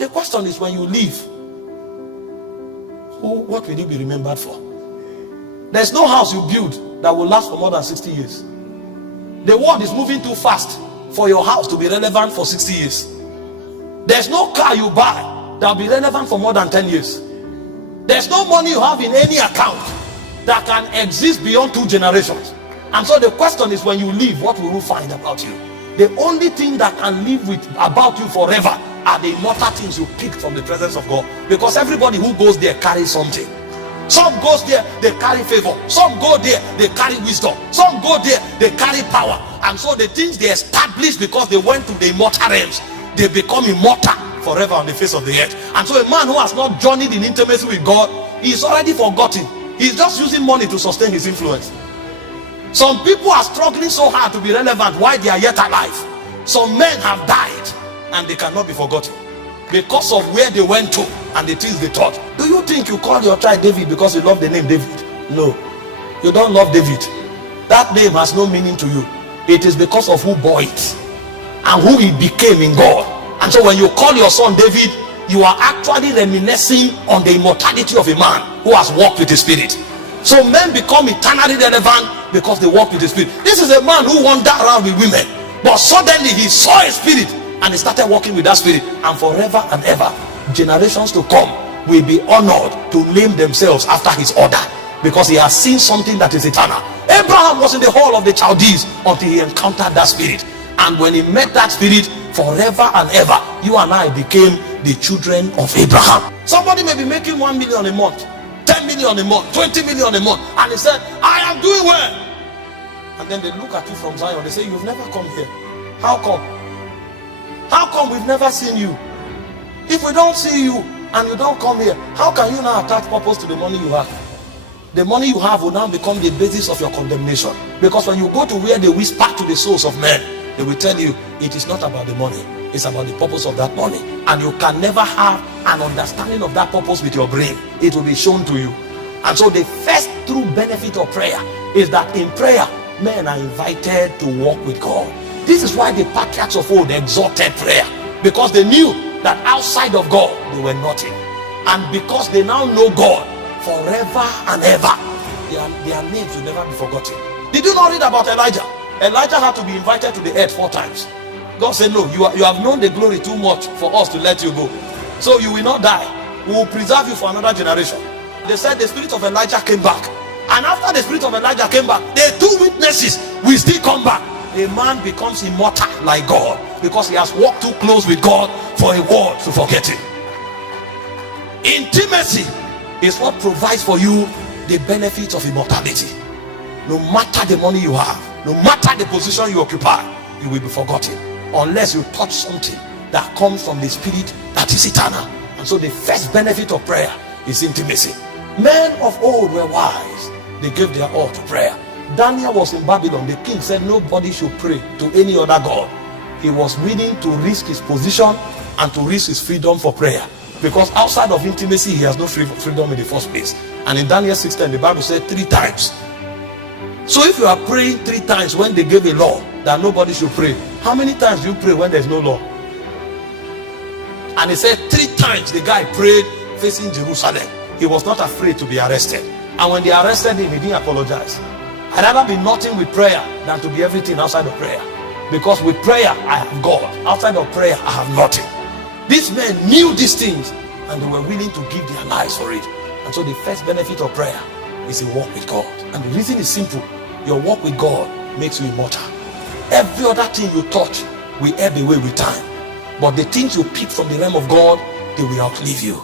The question is, when you leave, what will you be remembered for? There's no house you build that will last for more than 60 years. The world is moving too fast for your house to be relevant for 60 years. There's no car you buy that will be relevant for more than 10 years. There's no money you have in any account that can exist beyond 2 generations. And so the question is, when you leave, what will you find about you? The only thing that can live with about you forever are the immortal things you pick from the presence of God. Because everybody who goes there carries something. Some goes there, they carry favor. Some go there, they carry wisdom. Some go there, they carry power. And so the things they establish because they went to the immortal realms, they become immortal forever on the face of the earth. And so a man who has not journeyed in intimacy with God, he is already forgotten. He's just using money to sustain his influence. Some people are struggling so hard to be relevant while they are yet alive. Some men have died and they cannot be forgotten because of where they went to and the things they taught. Do you think you call your child David because you love the name David? No, you don't love David. That name has no meaning to you. It is because of who bore it and who he became in God. And so when you call your son David, you are actually reminiscing on the immortality of a man who has walked with the Spirit. So men become eternally relevant because they walk with the Spirit. This is a man who wandered around with women, but suddenly he saw a spirit and he started walking with that spirit. And forever and ever, generations to come will be honored to name themselves after his order, because he has seen something that is eternal. Abraham was in the hall of the Chaldees until he encountered that spirit. And when he met that spirit, forever and ever, you and I became the children of Abraham. Somebody may be making 1 million a month, 10 million a month, 20 million a month, and he said, I am doing well. And then they look at you from Zion, they say, you've never come here. How come? How come we've never seen you? If we don't see you and you don't come here, how can you now attach purpose to the money you have? The money you have will now become the basis of your condemnation. Because when you go to where they whisper to the souls of men, they will tell you it is not about the money, it's about the purpose of that money. And you can never have an understanding of that purpose with your brain. It will be shown to you. And so the first true benefit of prayer is that in prayer, men are invited to walk with God. This is why the patriarchs of old exalted prayer, because they knew that outside of God they were nothing. And because they now know God forever and ever, their names will never be forgotten. Did you not read about Elijah? Elijah had to be invited to the earth 4 times. God said, no, you have known the glory too much for us to let you go. So you will not die. We will preserve you for another generation. They said the spirit of Elijah came back. And after the spirit of Elijah came back, the 2 witnesses will still come back. A man becomes immortal like God because he has walked too close with God for a world to forget him. Intimacy is what provides for you the benefits of immortality. No matter the money you have, no matter the position you occupy, you will be forgotten unless you touch something that comes from the Spirit that is eternal. And so the first benefit of prayer is intimacy. Men of old were wise. They gave their all to prayer. Daniel was in Babylon. The king said nobody should pray to any other god. He was willing to risk his position and to risk his freedom for prayer, because outside of intimacy he has no freedom in the first place. And in Daniel 6:10 the Bible said 3 times. So if you are praying 3 times when they gave a law that nobody should pray, how many times do you pray when there's no law? And he said 3 times the guy prayed facing Jerusalem. He was not afraid to be arrested. And when they arrested him, he didn't apologize. I'd rather be nothing with prayer than to be everything outside of prayer. Because with prayer I have God, outside of prayer I have nothing. These men knew these things and they were willing to give their lives for it. And so the first benefit of prayer is a walk with God. And the reason is simple. Your walk with God makes you immortal. Every other thing you touch will ebb away with time, but the things you pick from the realm of God, they will outlive you.